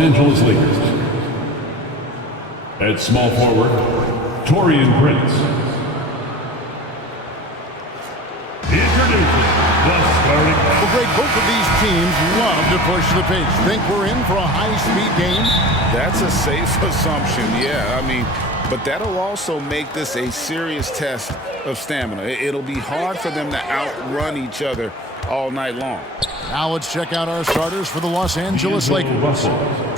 Angeles Lakers. At small forward, Taurean Prince. Introducing the starting lineup. Well, Greg, both of these teams love to push the pace. Think we're in for a high-speed game? That's a safe assumption, yeah. I mean, but that'll also make this a serious test of stamina. It'll be hard for them to outrun each other all night long. Now let's check out our starters for the Los Angeles Lakers.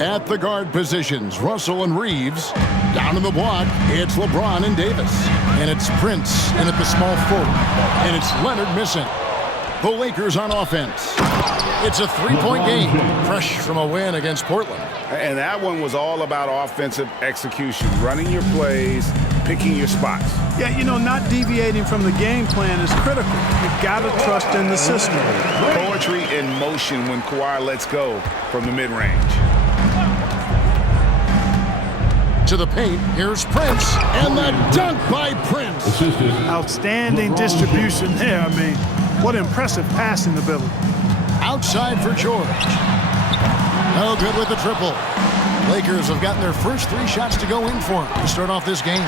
At the guard positions, Russell and Reeves. Down in the block, it's LeBron and Davis. And it's Prince in at the small forward. And it's Leonard missing. The Lakers on offense. It's a three-point game, fresh from a win against Portland. And that one was all about offensive execution, running your plays, picking your spots. Yeah, you know, not deviating from the game plan is critical. You've got to trust in the system. Poetry in motion when Kawhi lets go from the mid-range. To the paint, here's Prince, and the dunk by Prince. Outstanding distribution there. I mean, what impressive passing ability. Outside for George. No good with the triple. Lakers have gotten their first 3 shots to go in for him to start off this game.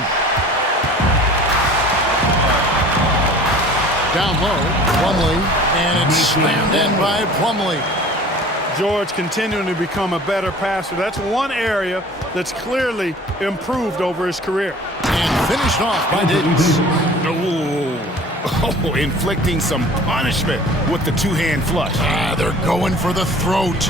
Down low, Plumlee, and it's slammed in by Plumlee. George continuing to become a better passer. That's one area that's clearly improved over his career. And finished off by Davis. Oh, inflicting some punishment with the two-hand flush. They're going for the throat.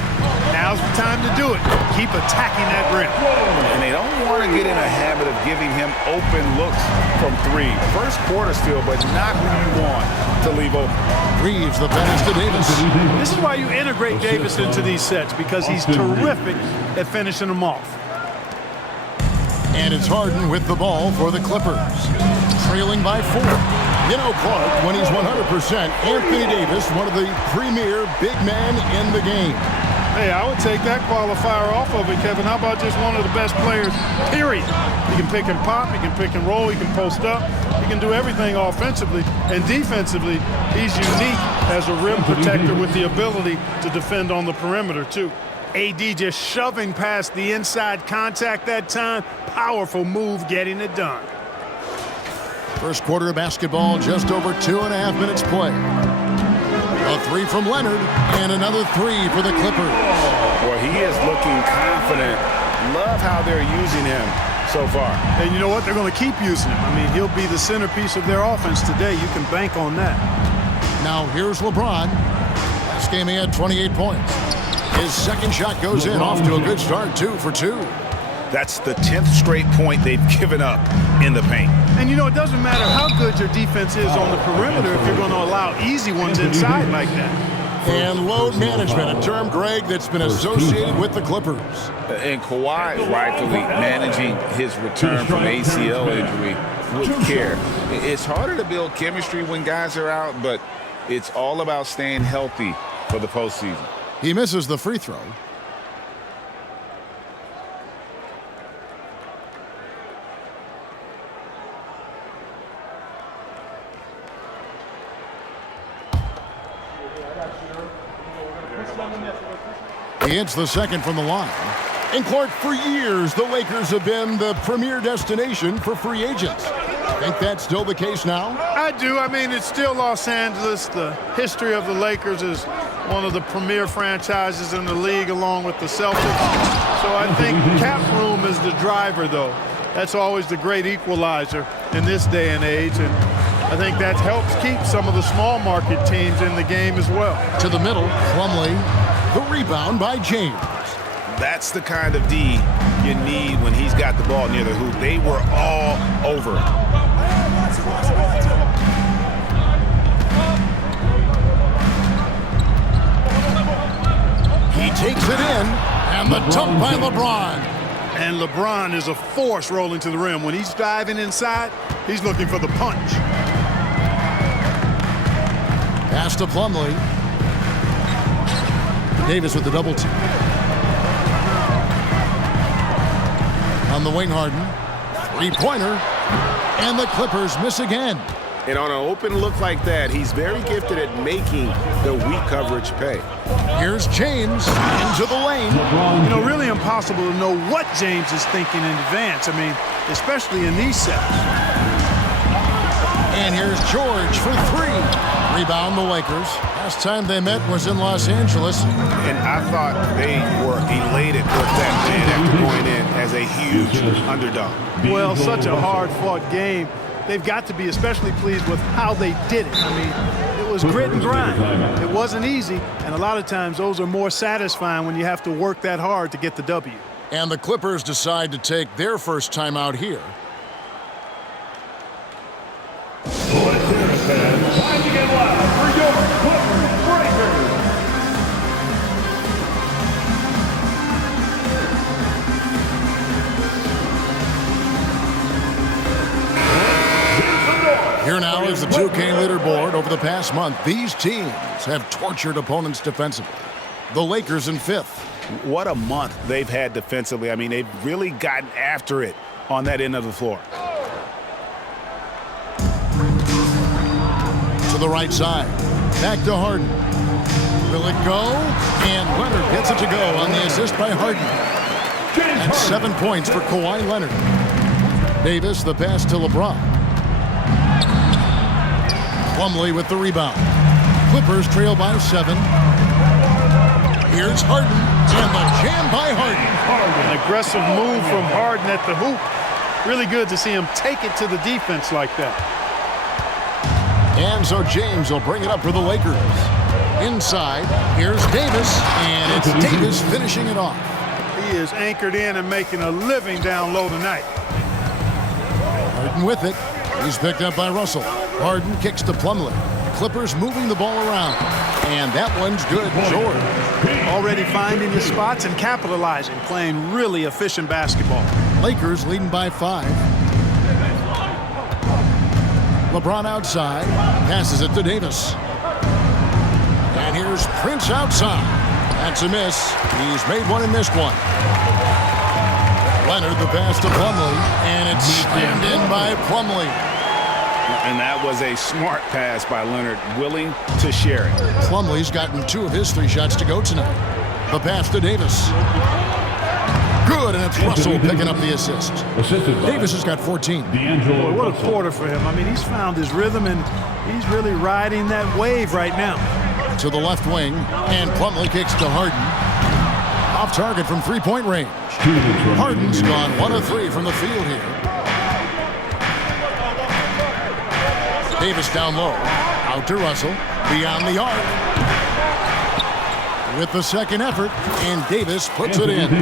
Now's the time to do it. Keep attacking that rim. And they don't want to get in a habit of giving him open looks from 3. First quarter still, but not who you want to leave open. Reeves the pass to Davis. This is why you integrate Davis into these sets, because he's terrific at finishing them off. And it's Harden with the ball for the Clippers. Trailing by 4. You know, Clark, when he's 100%, Anthony Davis, one of the premier big men in the game. Hey, I would take that qualifier off of it, Kevin. How about just one of the best players, period? He can pick and pop, he can pick and roll, he can post up, he can do everything offensively. And defensively, he's unique as a rim protector with the ability to defend on the perimeter, too. AD just shoving past the inside contact that time. Powerful move getting it done. First quarter of basketball, just over 2.5 minutes play. A 3 from Leonard, and another 3 for the Clippers. Well, he is looking confident. Love how they're using him so far. And you know what? They're going to keep using him. I mean, he'll be the centerpiece of their offense today. You can bank on that. Now here's LeBron. Last game he had 28 points. His second shot goes in, off to a good start, 2 for 2. That's the 10th straight point they've given up in the paint. And you know, it doesn't matter how good your defense is on the perimeter if you're going to allow easy ones inside like that. And load management, a term, Greg, that's been associated with the Clippers. And Kawhi rightfully managing his return from ACL injury with care. It's harder to build chemistry when guys are out, but it's all about staying healthy for the postseason. He misses the free throw. He hits the second from the line. And Clark, for years, the Lakers have been the premier destination for free agents. Think that's still the case now? I do. I mean, it's still Los Angeles. The history of the Lakers is one of the premier franchises in the league, along with the Celtics. So I think cap room is the driver, though. That's always the great equalizer in this day and age. And I think that helps keep some of the small market teams in the game as well. To the middle, Plumlee. The rebound by James. That's the kind of D you need when he's got the ball near the hoop. They were all over it. He takes it in, and the dunk by LeBron. And LeBron is a force rolling to the rim. When he's diving inside, he's looking for the punch. Pass to Plumlee. Davis with the double team. On the wing, Harden. Three-pointer. And the Clippers miss again. And on an open look like that, he's very gifted at making the weak coverage pay. Here's James into the lane. You know, really impossible to know what James is thinking in advance. I mean, especially in these sets. And here's George for three. Rebound the Lakers. Last time they met was in Los Angeles. And I thought they were elated with that win after going in as a huge underdog. Well, such a hard-fought game. They've got to be especially pleased with how they did it. I mean, it was grit and grind. It wasn't easy, and a lot of times those are more satisfying when you have to work that hard to get the W. And the Clippers decide to take their first time out here. Time to get loud for your Clippers Breakers. Here now is the 2K leaderboard. Over the past month, these teams have tortured opponents defensively. The Lakers in fifth. What a month they've had defensively. I mean, they've really gotten after it on that end of the floor. To the right side. Back to Harden. Will it go? And Leonard gets it to go on the assist by Harden. That's 7 points for Kawhi Leonard. Davis, the pass to LeBron. Plumlee with the rebound. Clippers trail by 7. Here's Harden, and the jam by Harden. An aggressive move from Harden at the hoop. Really good to see him take it to the defense like that. And so James will bring it up for the Lakers. Inside, here's Davis, and it's Davis finishing it off. He is anchored in and making a living down low tonight. Harden with it. He's picked up by Russell. Harden kicks to Plumlee. Clippers moving the ball around. And that one's good. George. Already finding his spots and capitalizing, playing really efficient basketball. Lakers leading by 5. LeBron outside. Passes it to Davis. And here's Prince outside. That's a miss. He's made one and missed one. Leonard the pass to Plumlee. And it's slammed in by Plumlee. And that was a smart pass by Leonard, willing to share it. Plumlee's gotten 2 of his 3 shots to go tonight. The pass to Davis. Good, and it's Russell picking up the assist. Davis has got 14. Boy, what a quarter for him. I mean, he's found his rhythm, and he's really riding that wave right now. To the left wing, and Plumlee kicks to Harden. Off target from 3-point range. Harden's gone 1 of 3 from the field here. Davis down low. Out to Russell. Beyond the arc. With the second effort, and Davis puts it in.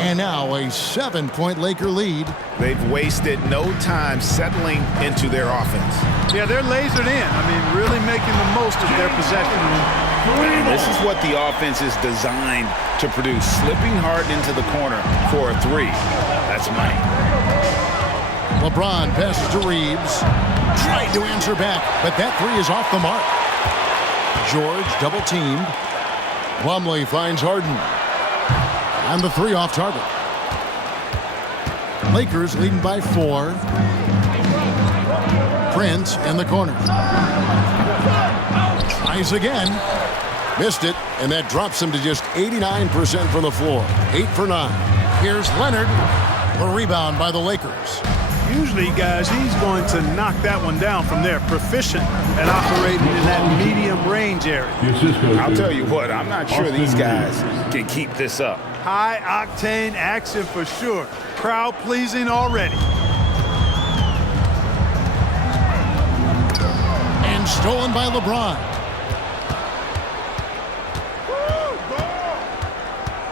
And now a 7-point Laker lead. They've wasted no time settling into their offense. Yeah, they're lasered in. I mean, really making the most of their possession. This is what the offense is designed to produce. Slipping Harden into the corner for a 3. That's money. LeBron passes to Reeves. Tried to answer back, but that 3 is off the mark. George double teamed. Plumlee finds Harden. And the 3 off target. Lakers leading by 4. Prince in the corner. Tries again. Missed it, and that drops him to just 89% from the floor. 8 for 9. Here's Leonard. The rebound by the Lakers. Usually, guys, he's going to knock that one down from there. Proficient at operating in that medium range area. I'll tell you what, I'm not sure these guys can keep this up. High-octane action for sure. Crowd-pleasing already. And stolen by LeBron.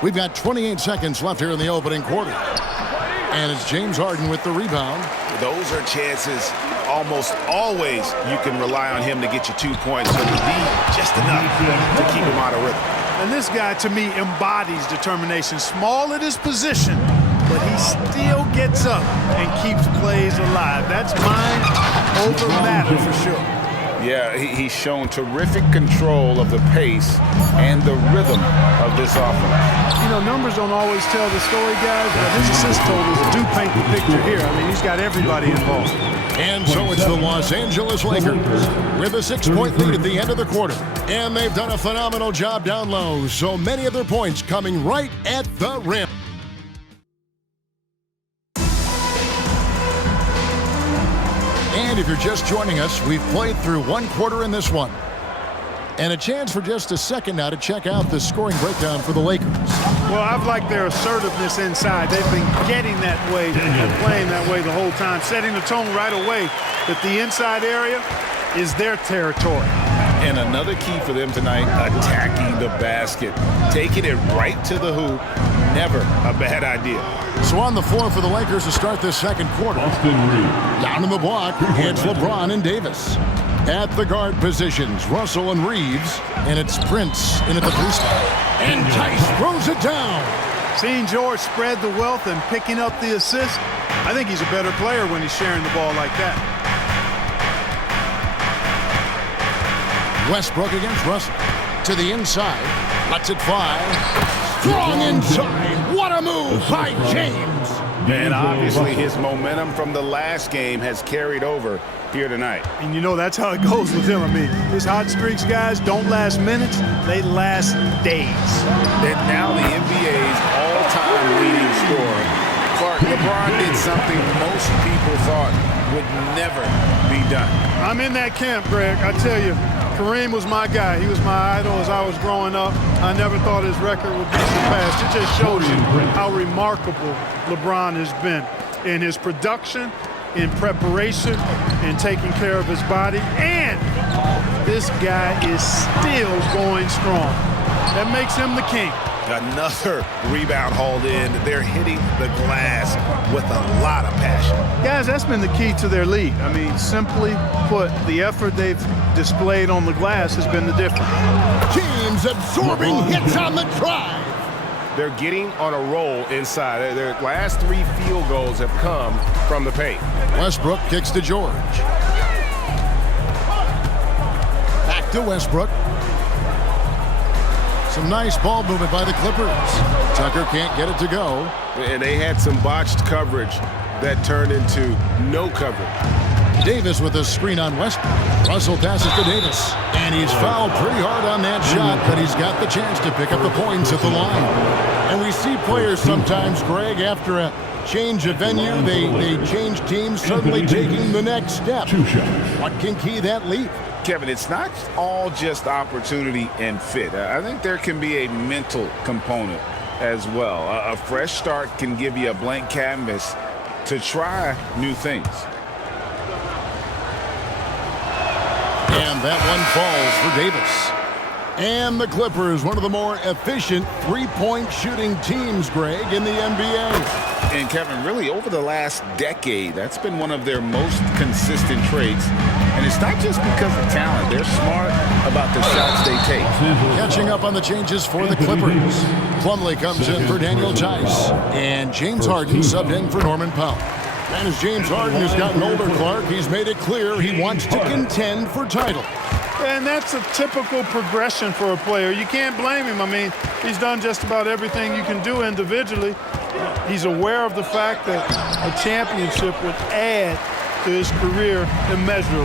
We've got 28 seconds left here in the opening quarter. And it's James Harden with the rebound. Those are chances almost always you can rely on him to get you 2 points. So the lead just enough to keep him out of rhythm. And this guy, to me, embodies determination. Small at his position, but he still gets up and keeps plays alive. That's mind over matter for sure. Yeah, he's shown terrific control of the pace and the rhythm of this offense. You know, numbers don't always tell the story, guys, but his assist totals do paint the picture here. I mean, he's got everybody involved. And so it's the Los Angeles Lakers with a 6-point lead at the end of the quarter. And they've done a phenomenal job down low, so many of their points coming right at the rim. And if you're just joining us, we've played through one quarter in this one. And a chance for just a second now to check out the scoring breakdown for the Lakers. Well, I've liked their assertiveness inside. They've been getting that way and playing that way the whole time, setting the tone right away that the inside area is their territory. And another key for them tonight, attacking the basket. Taking it right to the hoop, never a bad idea. So on the floor for the Lakers to start this second quarter. Down in the block, it's LeBron and Davis. At the guard positions, Russell and Reeves. And it's Prince in at the 3 spot. And Tice throws it down. Seeing George spread the wealth and picking up the assist, I think he's a better player when he's sharing the ball like that. Westbrook against Russell. To the inside. Lets it fly. Strong inside. What a move by James. And obviously his momentum from the last game has carried over here tonight. And you know, that's how it goes with him. I mean, his hot streaks, guys, don't last minutes. They last days. And now the NBA's all-time leading scorer. Clark, LeBron did something most people thought would never be done. I'm in that camp, Greg. I tell you, Kareem was my guy. He was my idol as I was growing up. I never thought his record would be surpassed. It just shows you how remarkable LeBron has been in his production, in preparation, in taking care of his body. And this guy is still going strong. That makes him the king. Another rebound hauled in. They're hitting the glass with a lot of passion. Guys, that's been the key to their lead. I mean, simply put, the effort they've displayed on the glass has been the difference. James absorbing hits on the drive. They're getting on a roll inside. Their last 3 field goals have come from the paint. Westbrook kicks to George. Back to Westbrook. Some nice ball movement by the Clippers. Tucker can't get it to go. And they had some botched coverage that turned into no coverage. Davis with a screen on Westbrook. Russell passes to Davis. And he's fouled pretty hard on that shot, but he's got the chance to pick up the points at the line. And we see players sometimes, Greg, after a change of venue, they change teams, suddenly taking the next step. What can key that leap? Kevin, it's not all just opportunity and fit. I think there can be a mental component as well. A fresh start can give you a blank canvas to try new things. And that one falls for Davis. And the Clippers, one of the more efficient three-point shooting teams, Greg, in the NBA. And Kevin, really over the last decade, that's been one of their most consistent traits. And it's not just because of talent. They're smart about the shots they take. Catching up on the changes for the Clippers. Plumlee comes in for Daniel Tice. And James Harden subbed in for Norman Powell. And as James Harden has gotten older, Clark, he's made it clear he wants to contend for title. And that's a typical progression for a player. You can't blame him. I mean, he's done just about everything you can do individually. He's aware of the fact that a championship would add to his career immeasurably.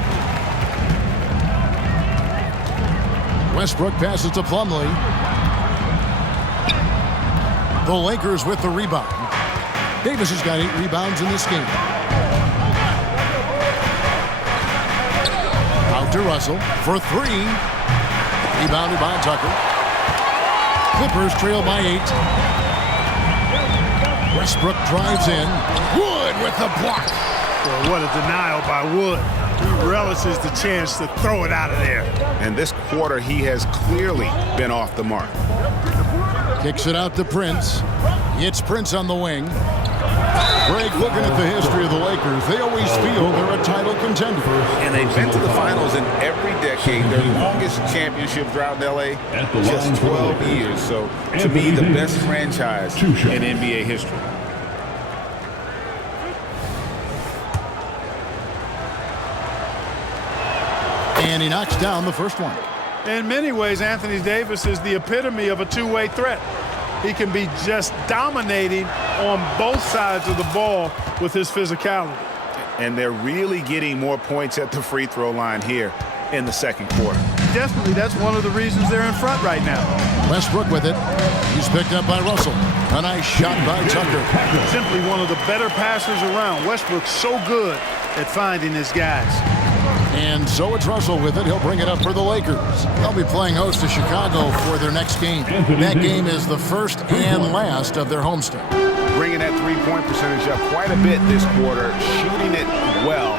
Westbrook passes to Plumlee. The Lakers with the rebound. Davis has got 8 rebounds in this game. Out to Russell for 3. Rebounded by Tucker. Clippers trail by 8. Westbrook drives in. Wood with the block. Well, what a denial by Wood. He relishes the chance to throw it out of there. And this quarter, he has clearly been off the mark. Kicks it out to Prince. It's Prince on the wing. Greg, looking at the history of the Lakers, they always feel they're a title contender. And they've been to the finals in every decade. Their longest championship drought in L.A., just 12 years. So, to me, the best franchise in NBA history. And he knocks down the first one. In many ways, Anthony Davis is the epitome of a two-way threat. He can be just dominating on both sides of the ball with his physicality. And they're really getting more points at the free throw line here in the second quarter. Definitely, that's one of the reasons they're in front right now. Westbrook with it. He's picked up by Russell. A nice shot by Tucker. Simply one of the better passers around. Westbrook's so good at finding his guys. And so it's Russell with it. He'll bring it up for the Lakers. They'll be playing host to Chicago for their next game. That game is the first and last of their homestand. Bringing that three-point percentage up quite a bit this quarter, shooting it well.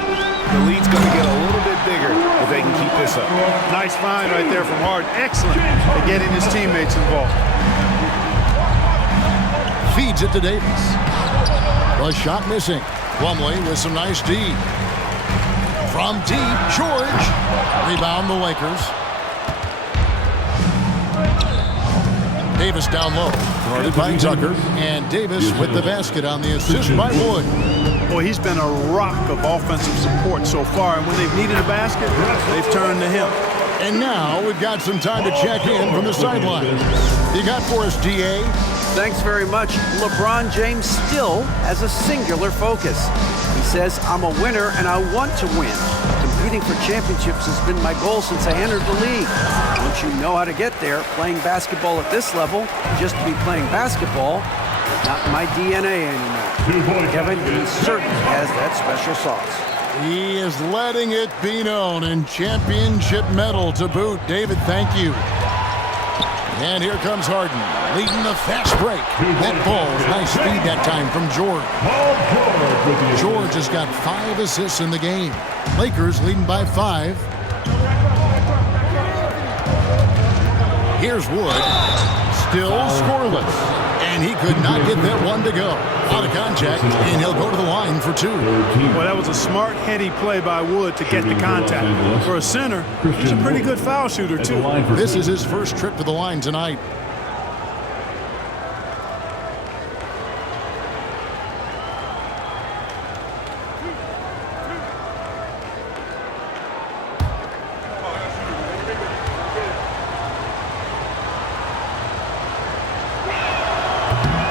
The lead's going to get a little bit bigger if they can keep this up. Nice find right there from Harden. Excellent at getting his teammates involved. Feeds it to Davis. The shot missing. Plumlee with some nice D. From deep, George. Rebound the Lakers. Davis down low. Guarded by Tucker. And Davis with the basket on the assist by Wood. Boy, he's been a rock of offensive support so far. And when they've needed a basket, they've turned to him. And now we've got some time to check in from the sideline. You got for us, DA? Thanks very much. LeBron James still has a singular focus. He says, I'm a winner and I want to win. Competing for championships has been my goal since I entered the league. Once you know how to get there, playing basketball at this level, just to be playing basketball, not in my DNA anymore. Kevin, he certainly has that special sauce. He is letting it be known, and championship medal to boot. David, thank you. And here comes Harden, leading the fast break. That ball, nice speed that time from George. George has got 5 assists in the game. Lakers leading by 5. Here's Wood, still scoreless. And he could not get that one to go. Out of contact, and he'll go to the line for 2. Well, that was a smart, heady play by Wood to get the contact. For a center, he's a pretty good foul shooter, too. This is his first trip to the line tonight.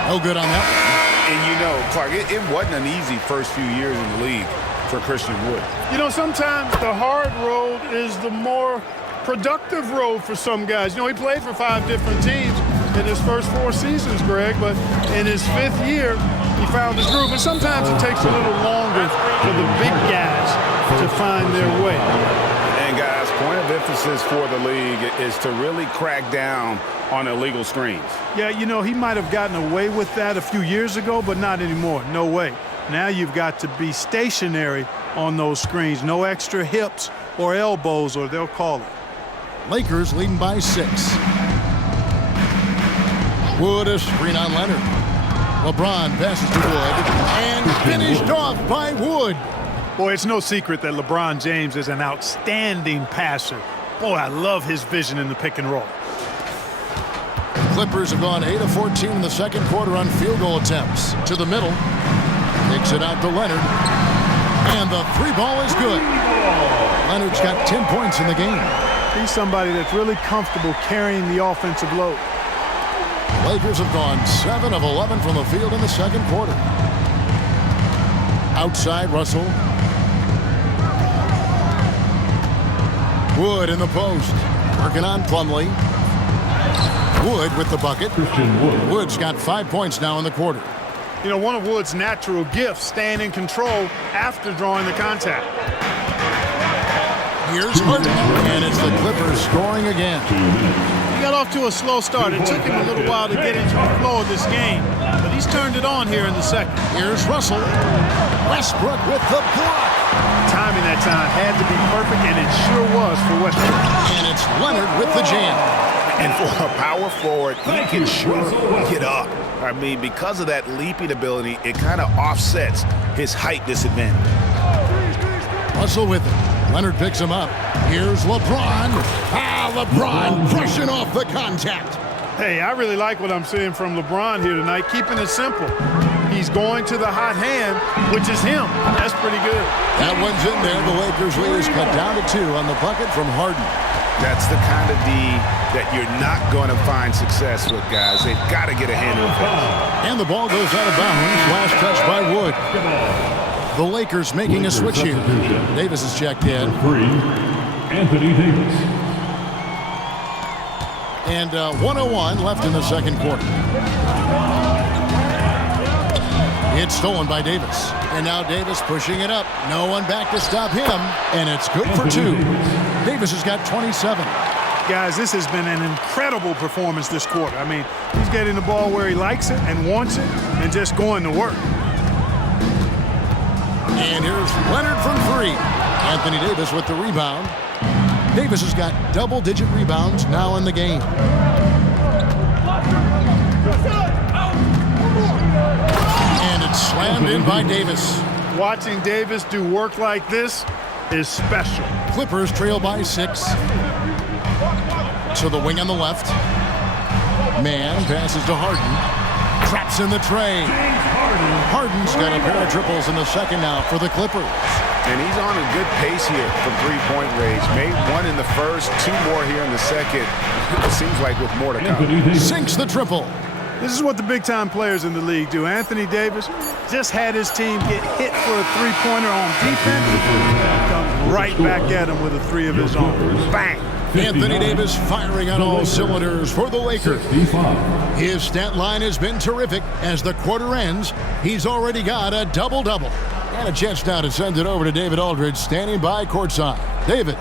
No good on that. And you know, Clark, it wasn't an easy first few years in the league for Christian Wood. You know, sometimes the hard road is the more productive road for some guys. You know, he played for 5 different teams in his first 4 seasons, Greg, but in his 5th year, he found his groove. And sometimes it takes a little longer for the big guys to find their way. And guys, point of emphasis for the league is to really crack down on illegal screens. Yeah, you know, he might have gotten away with that a few years ago, but not anymore. No way. Now you've got to be stationary on those screens. No extra hips or elbows, or they'll call it. Lakers leading by 6. Wood a screen on Leonard. LeBron passes to Wood and finished off by Wood. Boy, it's no secret that LeBron James is an outstanding passer. Boy, I love his vision in the pick and roll. Clippers have gone 8 of 14 in the second quarter on field goal attempts. To the middle. Kicks it out to Leonard. And the 3 ball is good. Leonard's got 10 points in the game. He's somebody that's really comfortable carrying the offensive load. Lakers have gone 7 of 11 from the field in the second quarter. Outside Russell. Wood in the post. Working on Plumlee. Wood with the bucket. Wood's got 5 points now in the quarter. You know, one of Wood's natural gifts, staying in control after drawing the contact. Here's Harden, and it's the Clippers scoring again. He got off to a slow start. It took him a little while to get into the flow of this game, but he's turned it on here in the second. Here's Russell. Westbrook with the block. Timing that time had to be perfect, and it sure was for Westbrook. And it's Leonard with the jam. And for a power forward, he can sure get up. I mean, because of that leaping ability, it kind of offsets his height disadvantage. Russell with it. Leonard picks him up. Here's LeBron. LeBron pushing off the contact. Hey, I really like what I'm seeing from LeBron here tonight, keeping it simple. He's going to the hot hand, which is him. That's pretty good. That one's in there. The Lakers lead is cut down to 2 on the bucket from Harden. That's the kind of D that you're not going to find success with, guys. They've got to get a handle of it. And the ball goes out of bounds. Last touch by Wood. The Lakers making a switch here. Davis is checked in. Anthony Davis. And 1:01 left in the second quarter. It's stolen by Davis. And now Davis pushing it up. No one back to stop him. And it's good for 2. Davis has got 27. Guys, this has been an incredible performance this quarter. I mean, he's getting the ball where he likes it and wants it and just going to work. And here's Leonard from 3. Anthony Davis with the rebound. Davis has got double-digit rebounds now in the game. And it's slammed in by Davis. Watching Davis do work like this is special. Clippers trail by 6. To the wing on the left. Man passes to Harden. Traps in the tray. Harden's got a pair of triples in the second now for the Clippers. And he's on a good pace here from three-point range. Made 1 in the first, 2 more here in the second. It seems like with more to come. Sinks the triple. This is what the big-time players in the league do. Anthony Davis just had his team get hit for a three-pointer on defense. Comes right back at him with a 3 of his own. Bang! Anthony Davis firing on all cylinders for the Lakers. His stat line has been terrific. As the quarter ends, he's already got a double-double. And a chance now to send it over to David Aldridge, standing by courtside. David.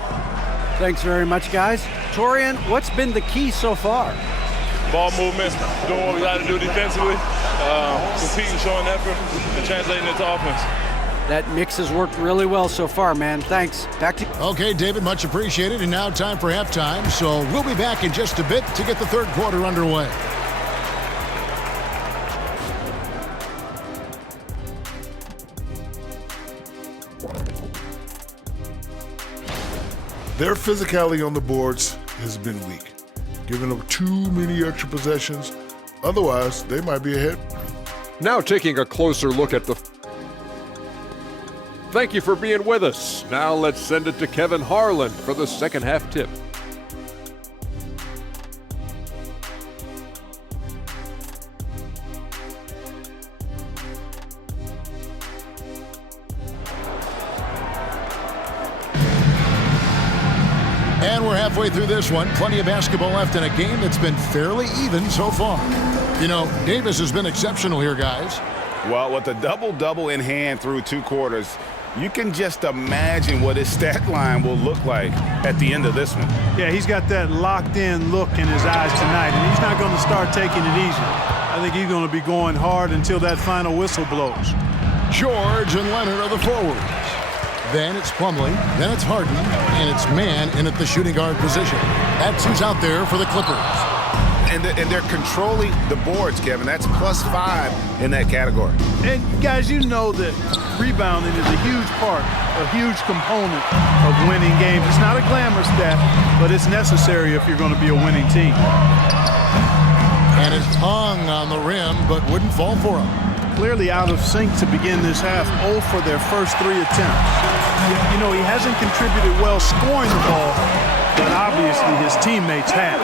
Thanks very much, guys. Torian, what's been the key so far? Ball movement, doing what we got to do defensively, competing, showing effort, and translating it to offense. That mix has worked really well so far, man. Thanks. Back to you. Okay, David, much appreciated. And now time for halftime. So we'll be back in just a bit to get the third quarter underway. Their physicality on the boards has been weak, giving up too many extra possessions. Otherwise, they might be ahead. Now taking a closer look at the... Thank you for being with us. Now let's send it to Kevin Harlan for the second half tip. And we're halfway through this one. Plenty of basketball left in a game that's been fairly even so far. You know, Davis has been exceptional here, guys. Well, with a double-double in hand through 2 quarters, you can just imagine what his stat line will look like at the end of this one. Yeah, he's got that locked-in look in his eyes tonight, and he's not going to start taking it easy. I think he's going to be going hard until that final whistle blows. George and Leonard are the forwards. Then it's Plumlee, then it's Harden, and it's Mann in at the shooting guard position. That's who's out there for the Clippers. And they're controlling the boards, Kevin. That's +5 in that category. And guys, you know that rebounding is a huge part, a huge component of winning games. It's not a glamour stat, but it's necessary if you're going to be a winning team. And it's hung on the rim, but wouldn't fall for him. Clearly out of sync to begin this half, 0 for their first 3 attempts. You know, he hasn't contributed well scoring the ball, but obviously his teammates have.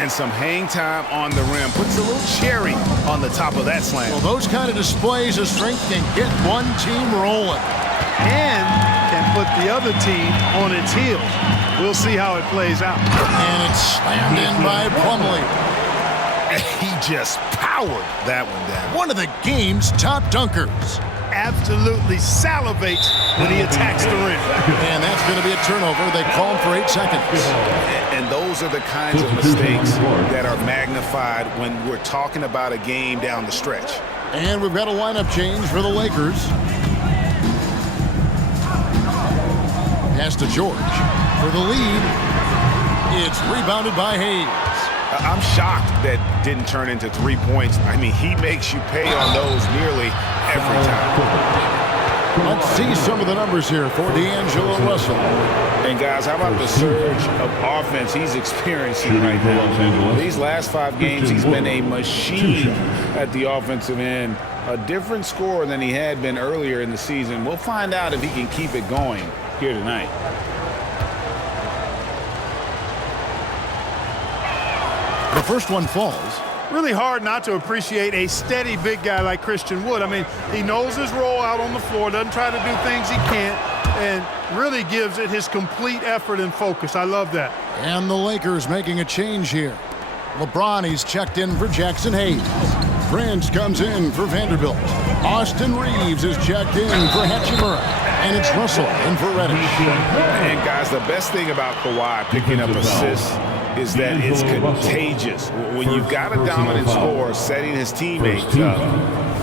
And some hang time on the rim. Puts a little cherry on the top of that slam. Well, those kind of displays of strength can get one team rolling. And can put the other team on its heels. We'll see how it plays out. And it's slammed in by Plumlee. He just powered that one down. One of the game's top dunkers. Absolutely salivates when he attacks the rim. And that's going to be a turnover. They call him for 8 seconds. And those are the kinds of mistakes that are magnified when we're talking about a game down the stretch. And we've got a lineup change for the Lakers. Pass to George. For the lead, it's rebounded by Hayes. I'm shocked that didn't turn into 3 points. I mean, he makes you pay on those nearly every time. Let's see some of the numbers here for D'Angelo Russell. And guys, how about the surge of offense he's experiencing right now? These last 5 games, he's been a machine at the offensive end. A different scorer than he had been earlier in the season. We'll find out if he can keep it going here tonight. The first one falls. Really hard not to appreciate a steady big guy like Christian Wood. I mean, he knows his role out on the floor, doesn't try to do things he can't, and really gives it his complete effort and focus. I love that. And the Lakers making a change here. LeBron, he's checked in for Jackson Hayes. Prince comes in for Vanderbilt. Austin Reeves is checked in for Hachimura. And it's Russell in for Reddish. And guys, the best thing about Kawhi picking up assists is that it's contagious. When you've got a dominant scorer setting his teammates up,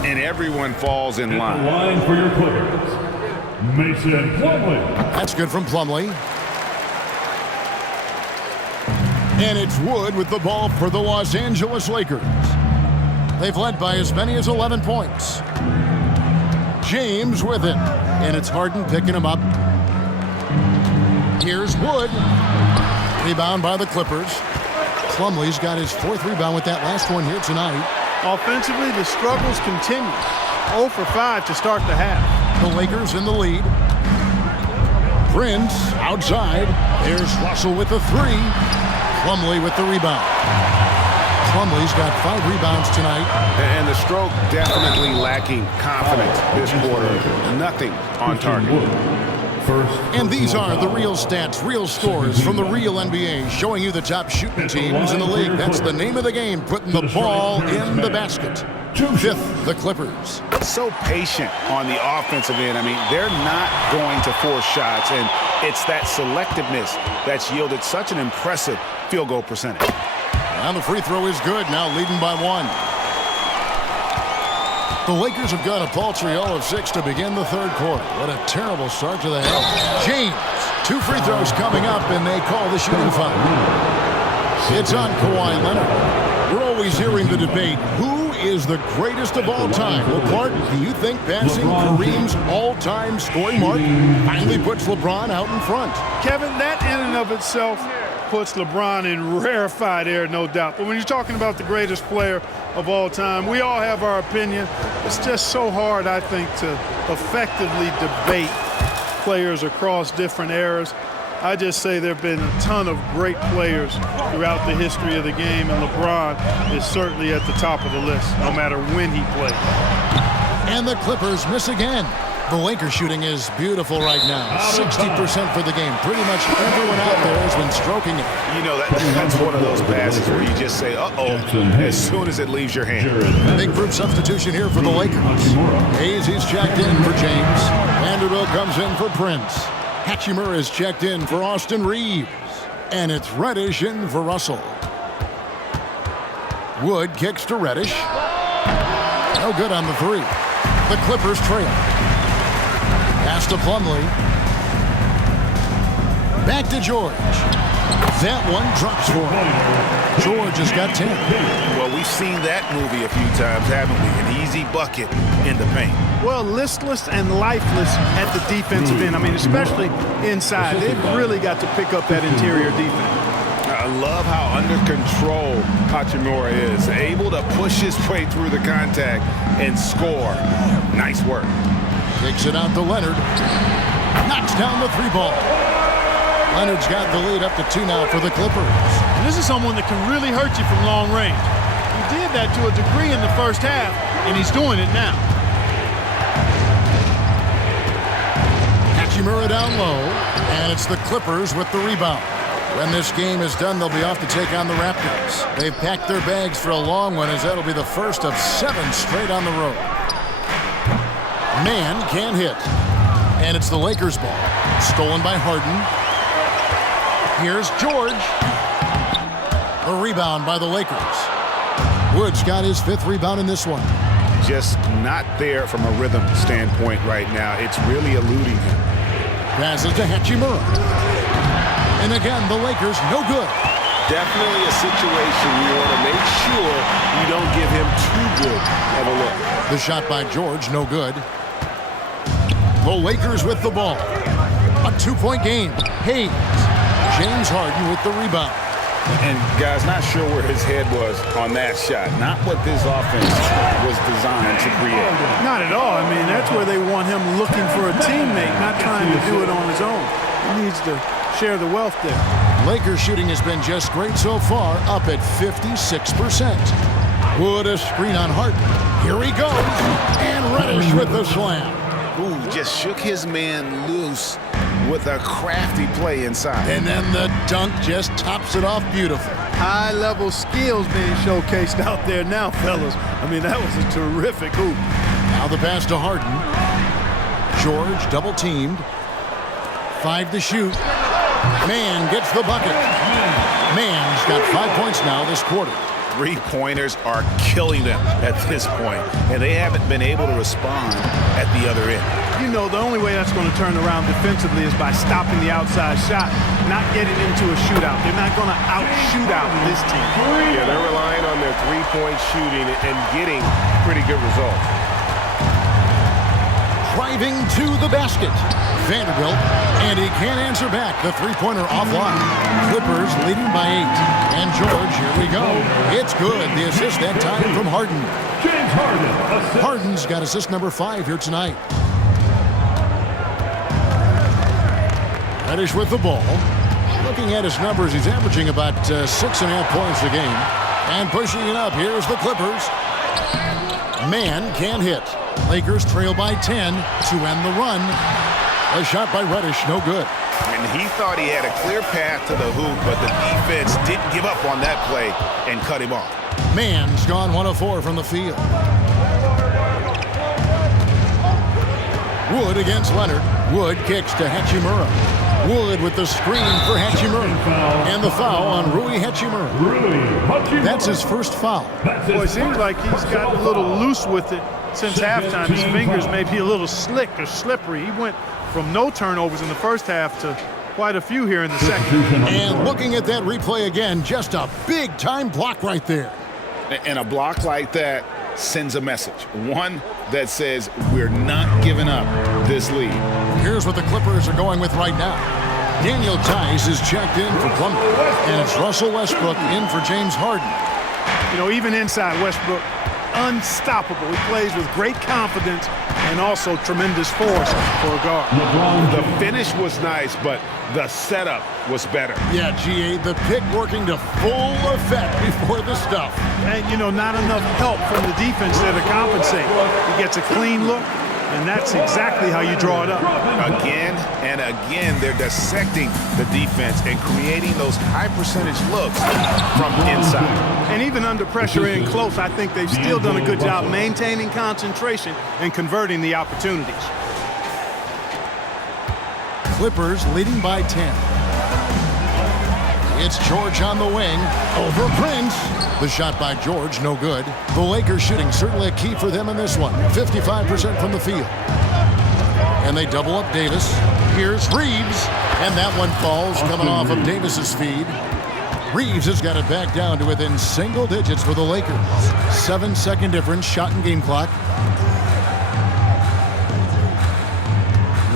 and everyone falls in line. Line for your Clippers, Mason Plumlee. That's good from Plumlee. And it's Wood with the ball for the Los Angeles Lakers. They've led by as many as 11 points. James with it. And it's Harden picking him up. Here's Wood. Rebound by the Clippers. Plumlee's got his 4th rebound with that last one here tonight. Offensively, the struggles continue. 0 for 5 to start the half. The Lakers in the lead. Prince outside. There's Russell with the 3. Plumlee with the rebound. Plumlee's got 5 rebounds tonight. And the stroke definitely lacking confidence this quarter. Nothing on target. And these are the real stats, real scores from the real NBA, showing you the top shooting teams in the league. That's the name of the game, putting the ball in the basket. 5th, the Clippers. So patient on the offensive end. I mean, they're not going to force shots, and it's that selectiveness that's yielded such an impressive field goal percentage. And the free throw is good, now leading by 1. The Lakers have got a paltry 0 of 6 to begin the 3rd quarter. What a terrible start to the half. James, 2 free throws coming up, and they call the shooting foul. It's on Kawhi Leonard. We're always hearing the debate, who is the greatest of all time? Well, Clark, do you think passing Kareem's all-time scoring mark finally puts LeBron out in front? Kevin, that in and of itself puts LeBron in rarefied air, no doubt. But when you're talking about the greatest player of all time, we all have our opinion. It's just so hard, I think, to effectively debate players across different eras. I just say there have been a ton of great players throughout the history of the game, and LeBron is certainly at the top of the list, no matter when he played. And the Clippers miss again. The Lakers shooting is beautiful right now. 60% for the game. Pretty much everyone out there has been stroking it. You know, that's one of those passes where you just say, uh-oh, as soon as it leaves your hand. Big group substitution here for the Lakers. Hayes is checked in for James. Vanderbilt comes in for Prince. Hachimura is checked in for Austin Reeves. And it's Reddish in for Russell. Wood kicks to Reddish. No good on the 3. The Clippers trail. Pass to Plumlee. Back to George. That one drops for him. George has got 10. Well, we've seen that movie a few times, haven't we? An easy bucket in the paint. Well, listless and lifeless at the defensive end. I mean, especially inside. They've really got to pick up that interior defense. I love how under control Hachimura is. Able to push his way through the contact and score. Nice work. Kicks it out to Leonard. Knocks down the 3 ball. Leonard's got the lead up to 2 now for the Clippers. And this is someone that can really hurt you from long range. He did that to a degree in the first half, and he's doing it now. Hachimura down low, and it's the Clippers with the rebound. When this game is done, they'll be off to take on the Raptors. They've packed their bags for a long one, as that'll be the first of 7 straight on the road. Man can't hit. And it's the Lakers ball. Stolen by Harden. Here's George. The rebound by the Lakers. Wood's got his 5th rebound in this one. Just not there from a rhythm standpoint right now. It's really eluding him. Passes to Hachimura. And again, the Lakers no good. Definitely a situation you want to make sure you don't give him too good of a look. The shot by George, no good. The Lakers with the ball. A 2-point game. Hayes. James Harden with the rebound. And guys, not sure where his head was on that shot. Not what this offense was designed to create. Not at all. I mean, that's where they want him looking for a teammate, not trying to do it on his own. He needs to share the wealth there. Lakers shooting has been just great so far, up at 56%. Wood a screen on Harden. Here he goes. And Reddish with the slam. Ooh, just shook his man loose with a crafty play inside. And then the dunk just tops it off beautiful. High-level skills being showcased out there now, fellas. I mean, that was a terrific hoop. Now the pass to Harden. George double-teamed. 5 to shoot. Mann gets the bucket. Mann's got 5 points now this quarter. Three-pointers are killing them at this point, and they haven't been able to respond at the other end. You know, the only way that's going to turn around defensively is by stopping the outside shot, not getting into a shootout. They're not going to out-shoot out this team. Yeah, they're relying on their three-point shooting and getting pretty good results. Driving to the basket. Vanderbilt, and he can't answer back. The three-pointer offline. Clippers leading by 8. And George, here we go. It's good. The assist that time from Harden. James Harden. Harden's got assist number 5 here tonight. Reddish with the ball. Looking at his numbers, he's averaging about 6.5 points a game. And pushing it up, here's the Clippers. Mann can't hit. Lakers trail by 10 to end the run. A shot by Reddish, no good. And he thought he had a clear path to the hoop, but the defense didn't give up on that play and cut him off. Mann's gone 1 of 4 from the field. Wood against Leonard. Wood kicks to Hachimura. Wood with the screen for Hachimura. And the foul on Rui Hachimura. That's his first foul. Boy, it seems like he's got a little loose with it since halftime. His fingers may be a little slick or slippery. He went from no turnovers in the first half to quite a few here in the second. And looking at that replay again, just a big-time block right there. And a block like that sends a message. One that says we're not giving up this lead. Here's what the Clippers are going with right now. Daniel Tice is checked in for Plumlee. And it's Russell Westbrook in for James Harden. You know, even inside Westbrook, unstoppable. He plays with great confidence and also tremendous force for a guard. The finish was nice, but the setup was better. Yeah, GA, the pick working to full effect before the stuff. And, you know, not enough help from the defense there to compensate. He gets a clean look, and that's exactly how you draw it up. Again and again, they're dissecting the defense and creating those high-percentage looks from inside. And even under pressure in close, I think they've still done a good job maintaining concentration and converting the opportunities. Clippers leading by 10. It's George on the wing. Over Prince. The shot by George, no good. The Lakers shooting certainly a key for them in this one. 55% from the field. And they double up Davis. Here's Reeves. And that one falls coming off of Davis's feed. Reeves has got it back down to within single digits for the Lakers. 7-second difference, shot and game clock.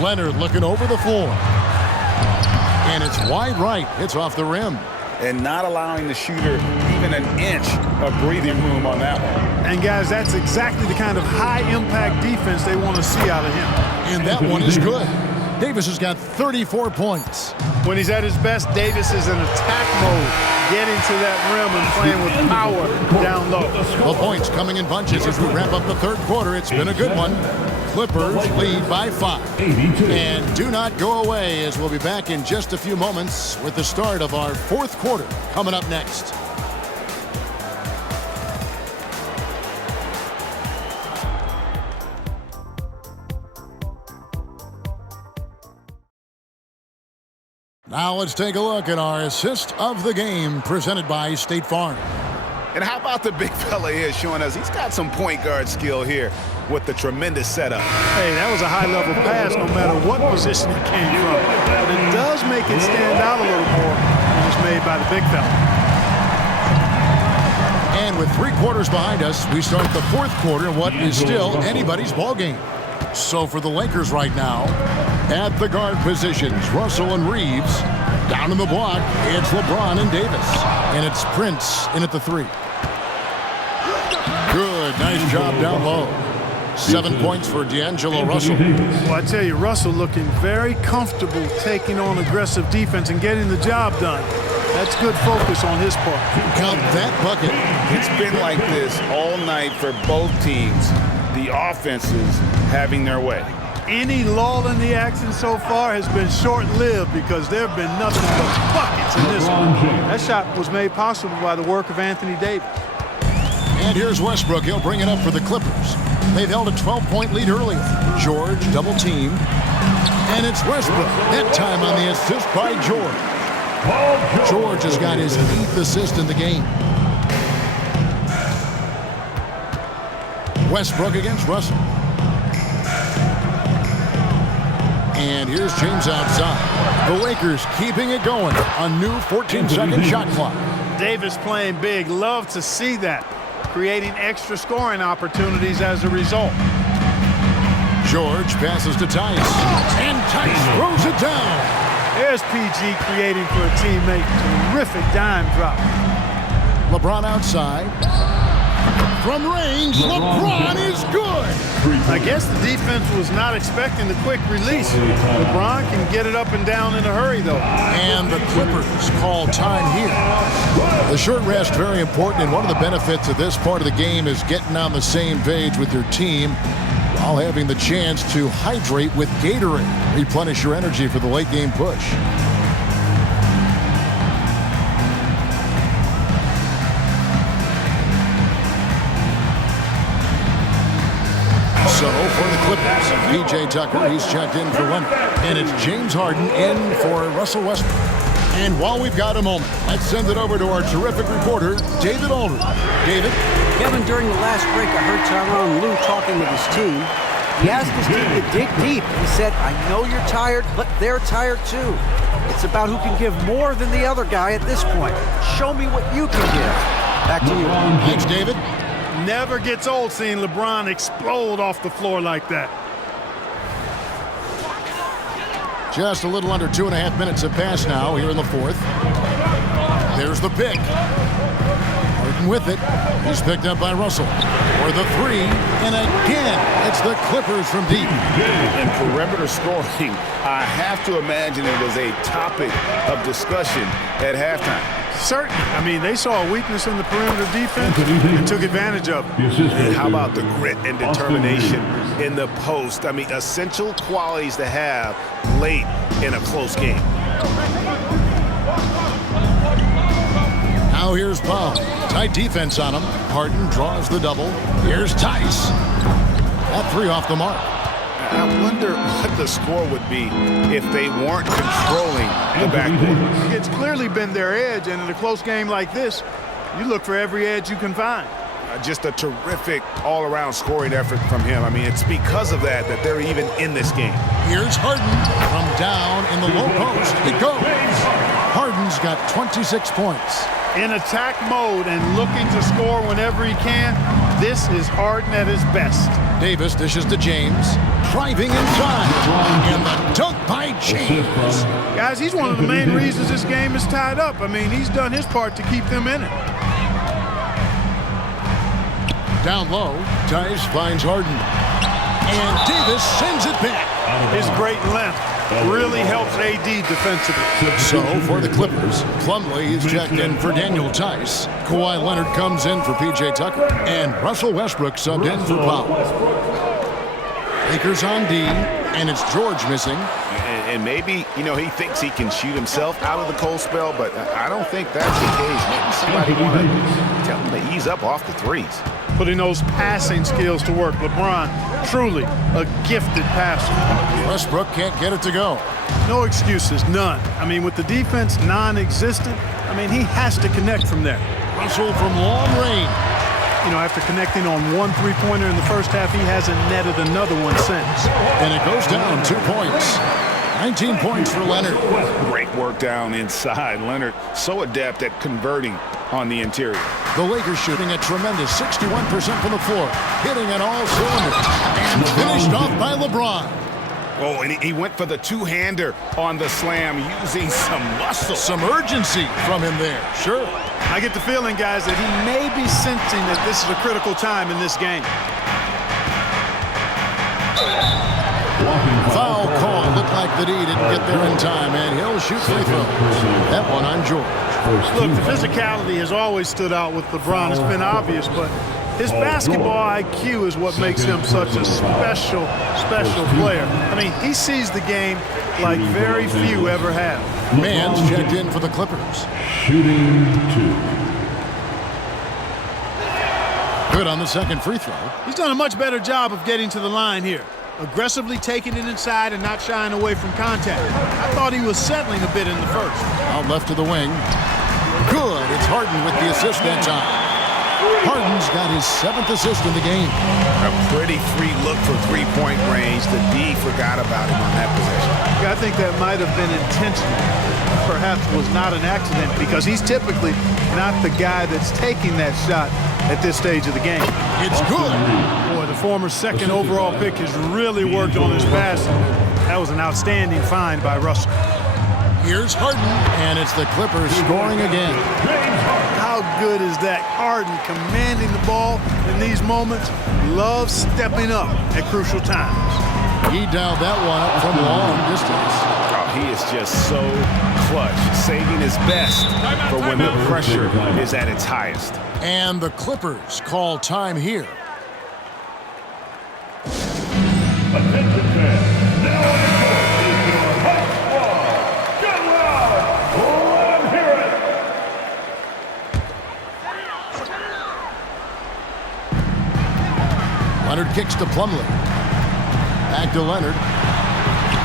Leonard looking over the floor. And it's wide right. It's off the rim. And not allowing the shooter even an inch of breathing room on that one. And, guys, that's exactly the kind of high-impact defense they want to see out of him. And that one is good. Davis has got 34 points. When he's at his best, Davis is in attack mode, getting to that rim and playing with power down low. The points coming in bunches as we wrap up the third quarter. It's been a good one. Clippers lead by 5. And do not go away, as we'll be back in just a few moments with the start of our fourth quarter coming up next. Now let's take a look at our assist of the game presented by State Farm. And how about the big fella here showing us he's got some point guard skill here with the tremendous setup. Hey, that was a high-level pass no matter what position it came from. But it does make it stand out a little more when it's made by the big fella. And with 3 quarters behind us, we start the fourth quarter in what is still anybody's ball game. So for the Lakers right now, at the guard positions, Russell and Reeves. Down in the block, it's LeBron and Davis. And it's Prince in at the 3. Good, nice job down low. 7 points for D'Angelo Russell. Well, I tell you, Russell looking very comfortable taking on aggressive defense and getting the job done. That's good focus on his part. Count that bucket. It's been like this all night for both teams. The offenses having their way. Any lull in the action so far has been short-lived because there have been nothing but buckets in this one. That shot was made possible by the work of Anthony Davis. And here's Westbrook. He'll bring it up for the Clippers. They've held a 12-point lead earlier. George double-teamed. And it's Westbrook. That time on the assist by George. George has got his 8th assist in the game. Westbrook against Russell. And here's James outside. The Lakers keeping it going. A new 14-second shot clock. Davis playing big. Love to see that. Creating extra scoring opportunities as a result. George passes to Tice. And Tice throws it down. There's PG creating for a teammate. Terrific dime drop. LeBron outside. From range, LeBron is good. I guess the defense was not expecting the quick release. LeBron can get it up and down in a hurry, though. And the Clippers call time here. The short rest, very important, and one of the benefits of this part of the game is getting on the same page with your team while having the chance to hydrate with Gatorade. Replenish your energy for the late game push. So for the Clippers, P.J. Tucker, he's checked in for Leonard. And it's James Harden in for Russell Westbrook. And while we've got a moment, let's send it over to our terrific reporter, David Aldridge. David? Kevin, during the last break, I heard Tyronn Lue talking with his team. He asked his team to dig deep. He said, I know you're tired, but they're tired too. It's about who can give more than the other guy at this point. Show me what you can give. Back to you. Thanks, David. Never gets old seeing LeBron explode off the floor like that. Just a little under 2.5 minutes have passed now here in the 4th. There's the pick. Harden with it. He's picked up by Russell. For the 3, and again, it's the Clippers from deep. And perimeter scoring, I have to imagine it was a topic of discussion at halftime. Certainly. I mean, they saw a weakness in the perimeter defense and took advantage of it. And how about the grit and determination in the post? I mean, essential qualities to have late in a close game. Now here's Powell. Tight defense on him. Harden draws the double. Here's Tice. That 3 off the mark. I wonder what the score would be if they weren't controlling the backcourt. It's clearly been their edge, and in a close game like this, you look for every edge you can find. Just a terrific all-around scoring effort from him. I mean, it's because of that they're even in this game. Here's Harden from down in the low post. It goes. Harden's got 26 points. In attack mode and looking to score whenever he can, this is Harden at his best. Davis dishes to James. Driving inside. And the dunk by James. Guys, he's one of the main reasons this game is tied up. I mean, he's done his part to keep them in it. Down low, Tice finds Harden. And Davis sends it back. His great length really helps AD defensively. So for the Clippers, Plumlee is checked in for Daniel Tice. Kawhi Leonard comes in for P.J. Tucker. And Russell Westbrook subbed in for Powell. Lakers on D, and it's George missing. And maybe, you know, he thinks he can shoot himself out of the cold spell, but I don't think that's the case. Maybe somebody want to tell him to ease up off the threes. Putting those passing skills to work. LeBron, truly a gifted passer. Westbrook can't get it to go. No excuses, none. I mean, with the defense non-existent, I mean, he has to connect from there. Russell from long range. You know, after connecting on 1 3-pointer in the first half, he hasn't netted another one since. And it goes down 2 points. 19 points for Leonard. Great work down inside. Leonard so adept at converting on the interior. The Lakers shooting a tremendous 61% from the floor, hitting on all cylinders. And And finished off by LeBron. Oh, and he went for the two-hander on the slam using some muscle. Some urgency from him there. Sure. I get the feeling, guys, that he may be sensing that this is a critical time in this game. Foul call. Looked like that he didn't get there in time, and he'll shoot free throws. That one on George. Look, the physicality has always stood out with LeBron. It's been obvious, but his basketball IQ is what makes him such a special player. I mean, he sees the game like very few ever have. Mann's checked in for the Clippers. Shooting 2. Good on the second free throw. He's done a much better job of getting to the line here. Aggressively taking it inside and not shying away from contact. I thought he was settling a bit in the first. Out left to the wing. Good. It's Harden with the assist that time. Harden's got his 7th assist in the game. A pretty free look for three-point range. The D forgot about him on that possession. I think that might have been intentional. Perhaps was not an accident because he's typically not the guy that's taking that shot at this stage of the game. It's good. Boy, the former second overall pick has really worked on his passing. That was an outstanding find by Russell. Here's Harden, and it's the Clippers scoring again. How good is that? Harden commanding the ball in these moments. Loves stepping up at crucial times. He dialed that one up from long distance. Oh, he is just so clutch, saving his best for when the pressure is at its highest. And the Clippers call time here. Attention fans. Now on the court is your hot squad. Get loud. Let 'em hear it. Leonard kicks to Plumlee. Back to Leonard.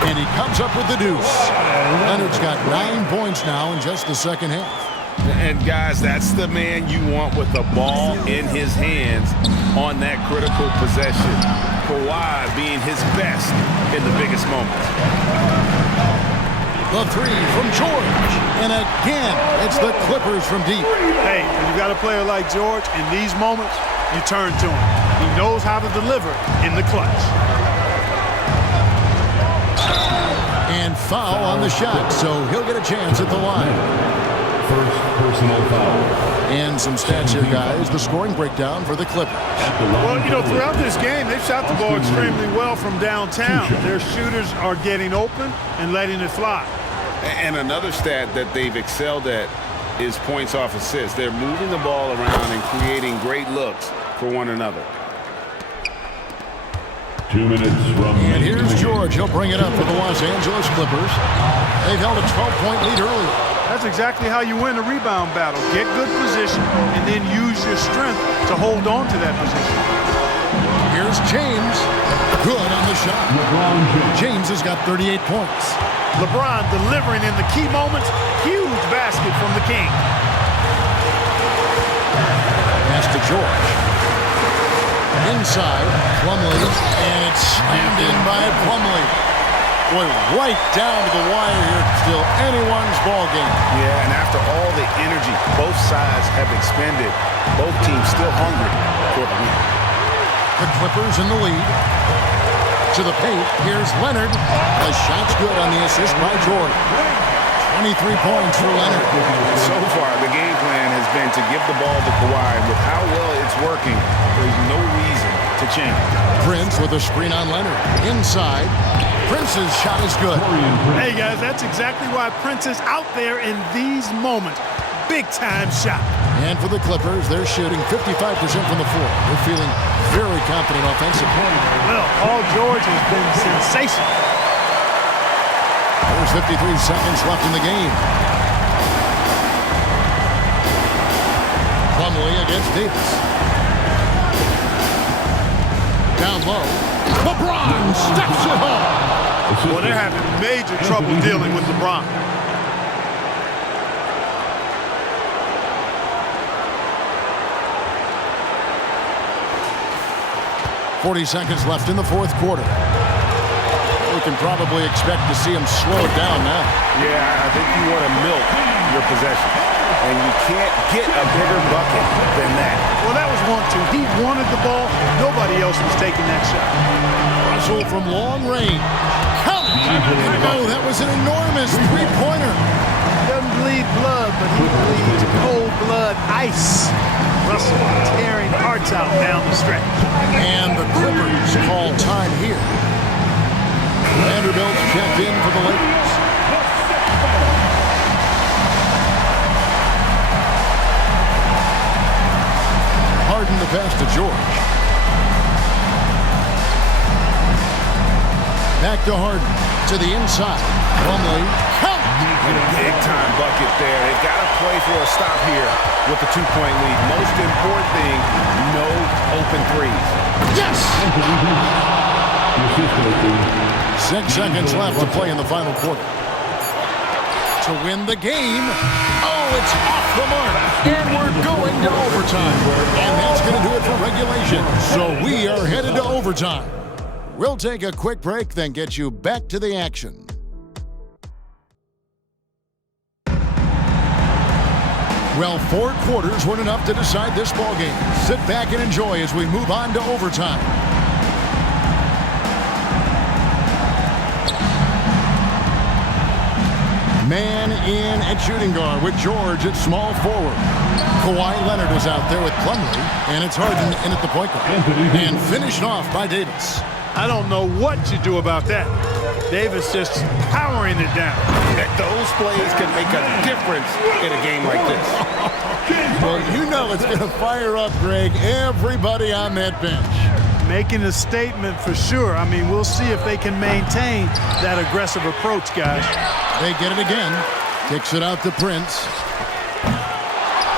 And he comes up with the deuce. Leonard's got 9 points now in just the second half. And, guys, that's the man you want with the ball in his hands on that critical possession. Kawhi being his best in the biggest moments. The three from George. And again, it's the Clippers from deep. Hey, when you got a player like George, in these moments, you turn to him. He knows how to deliver in the clutch. And foul on the shot, so he'll get a chance at the line. First personal foul. And some stats here, guys. The scoring breakdown for the Clippers. Well, you know, throughout this game, they've shot the ball extremely well from downtown. Their shooters are getting open and letting it fly. And another stat that they've excelled at is points off assists. They're moving the ball around and creating great looks for one another. 2 minutes remaining. And here's George. He'll bring it up for the Los Angeles Clippers. They've held a 12-point lead earlier. That's exactly how you win a rebound battle. Get good position and then use your strength to hold on to that position. Here's James. Good on the shot. James has got 38 points. LeBron delivering in the key moments. Huge basket from the King. Pass to George. Inside, Plumlee, and it's slammed in by Plumlee. Boy, right down to the wire here. Still anyone's ball game. Yeah, and after all the energy both sides have expended, both teams still hungry for the win. The Clippers in the lead. To the paint, here's Leonard. The shot's good on the assist by George. 23 points for Leonard. So far, the game plan has been to give the ball to Kawhi. With how well it's working, there's no reason to change. Prince with a screen on Leonard. Inside, Prince's shot is good. Hey, guys, that's exactly why Prince is out there in these moments. Big-time shot. And for the Clippers, they're shooting 55% from the floor. They're feeling very confident offensively. Well, Paul George has been sensational. There's 53 seconds left in the game. Plumlee against Davis. Down low. LeBron steps it home. Well, they're having major trouble dealing with LeBron. .40 seconds left in the fourth quarter. We can probably expect to see him slow it down now. Yeah, I think you want to milk your possession. and you can't get a bigger bucket than that. Well, that was 1-2. He wanted the ball. Nobody else was taking that shot. Russell from long range. Count it! Oh, that was an enormous three-pointer. Doesn't bleed blood, but he bleeds cold blood ice. Russell tearing hearts out down the stretch. And the Clippers call time here. Vanderbilt checked in for the Lakers. Harden the pass to George. Back to Harden. To the inside. Plumlee. Count! Big time bucket there. They've got to play for a stop here with the 2-point lead. Most important thing, no open threes. Yes! 6 seconds left to play in the final quarter. To win the game. Oh, it's off the mark. And we're going to overtime. And that's going to do it for regulation. So we are headed to overtime. We'll take a quick break, then get you back to the action. Well, 4 quarters weren't enough to decide this ballgame. Sit back and enjoy as we move on to overtime. Man in at shooting guard with George at small forward. Kawhi Leonard was out there with Plumlee, and it's Harden in at the point guard. And finished off by Davis. I don't know what you do about that. Davis just powering it down. Those plays can make a difference in a game like this. Well, you know it's going to fire up, Greg, everybody on that bench. Making a statement for sure. I mean, we'll see if they can maintain that aggressive approach, guys. They get it again. Kicks it out to Prince.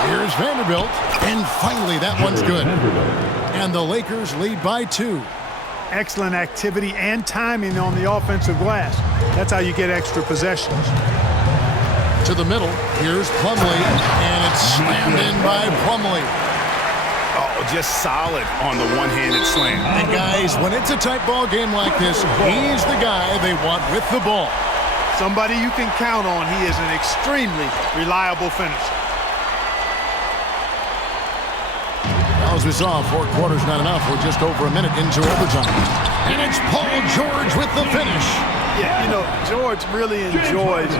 Here's Vanderbilt. And finally, that one's good. And the Lakers lead by 2. Excellent activity and timing on the offensive glass. That's how you get extra possessions. To the middle, here's Plumlee, and it's slammed in by Plumlee. Oh, just solid on the one-handed slam. And guys, when it's a tight ball game like this, he's the guy they want with the ball. Somebody you can count on. He is an extremely reliable finisher. As we saw, 4 quarters not enough. We're just over a minute into overtime. And it's Paul George with the finish. Yeah, you know, George really enjoys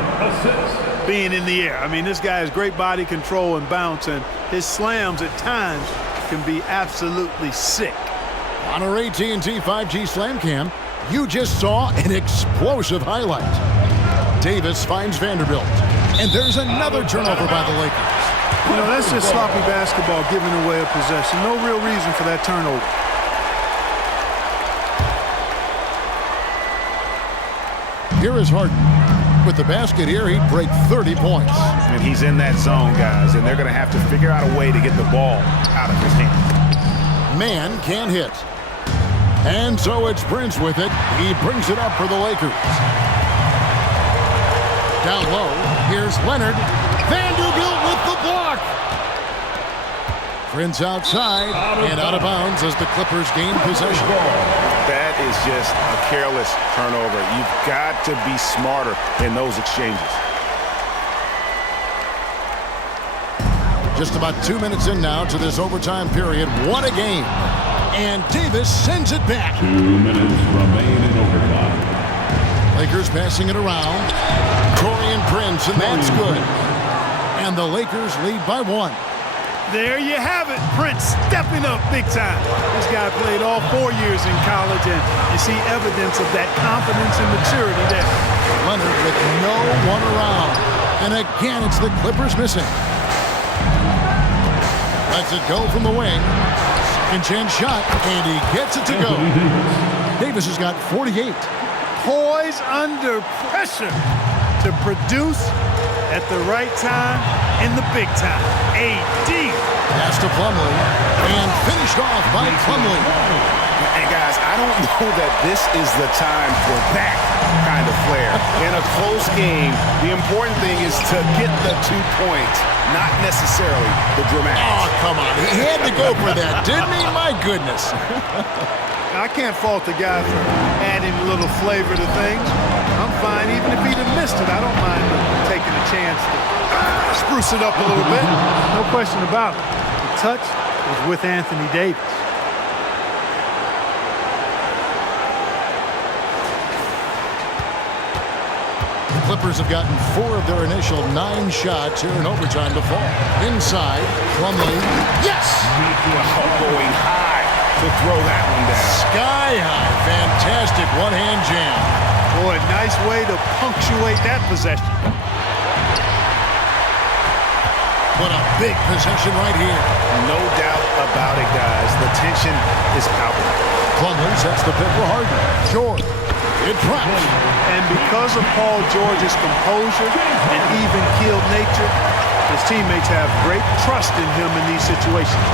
being in the air. I mean, this guy has great body control and bounce, and his slams at times can be absolutely sick. On our AT&T 5G Slam Cam, you just saw an explosive highlight. Davis finds Vanderbilt. And there's another turnover by the Lakers. You know, that's just sloppy basketball, giving away a possession. No real reason for that turnover. Here is Harden. With the basket here, he'd break 30 points. And he's in that zone, guys, and they're going to have to figure out a way to get the ball out of his hand. Man can't hit. And so it's Prince with it. He brings it up for the Lakers. Down low, here's Leonard. Vanderbilt with the block. Prince outside and out of bounds as the Clippers gain possession. That is just a careless turnover. You've got to be smarter in those exchanges. Just about 2 minutes in now to this overtime period. What a game. And Davis sends it back. 2 minutes remain in overtime. Lakers passing it around. Taurean Prince, and that's good. And the Lakers lead by 1. There you have it. Prince stepping up big time. This guy played all 4 years in college, and you see evidence of that confidence and maturity there. Leonard with no one around. And again, it's the Clippers missing. Lets it go from the wing. Second chance shot, and he gets it to go. Davis has got 48. Poise under pressure to produce at the right time in the big time. AD. Pass to Plumlee, and finished off by Plumlee. And guys, I don't know that this is the time for that kind of flair. In a close game, the important thing is to get the 2 points, not necessarily the dramatics. Oh, come on. He had to go for that, didn't he? My goodness. I can't fault the guy for adding adding a little flavor to things. I'm fine. Even if he'd have missed it, I don't mind taking a chance to spruce it up a little bit. No question about it. The touch was with Anthony Davis. The Clippers have gotten 4 of their initial 9 shots here in overtime to fall. Inside, Plumlee. Yes! Going high to throw that one down. Sky high. Fantastic one-hand jam. Boy, nice way to punctuate that possession. What a big possession right here. No doubt about it, guys. The tension is palpable. Plumlee sets the pick for Harden. George. It drops. And because of Paul George's composure and even-keeled nature, his teammates have great trust in him in these situations.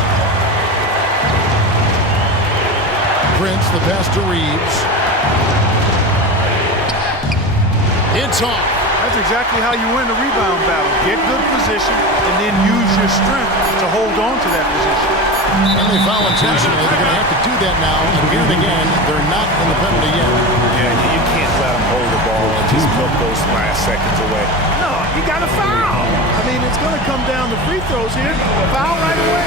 Prince, the pass to Reeves. It's off. That's exactly how you win a rebound battle. Get good position and then use your strength to hold on to that position. And they foul intentionally. They're going to have to do that now. Again and again, they're not in the penalty yet. Yeah, you can't let them hold the ball and just milk those last seconds away. No, you got to foul. I mean, it's going to come down to free throws here. Foul right away.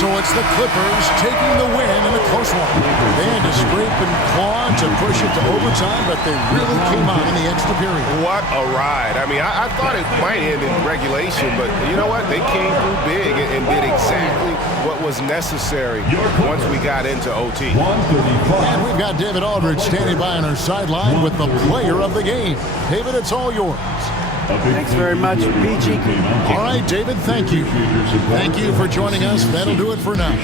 So it's the Clippers taking the win in a close one. They had to scrape and claw to push it to overtime, but they really came out in the extra period. What a ride. I mean, I thought it might end in regulation, but you know what? They came through big and did exactly what was necessary once we got into OT. And we've got David Aldridge standing by on our sideline with the player of the game. David, it's all yours. Thanks very much, PG. All right, David, thank you. Thank you for joining us. That'll do it for now.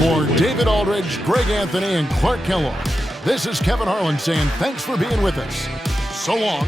For David Aldridge, Greg Anthony, and Clark Kellogg, this is Kevin Harlan saying thanks for being with us. So long.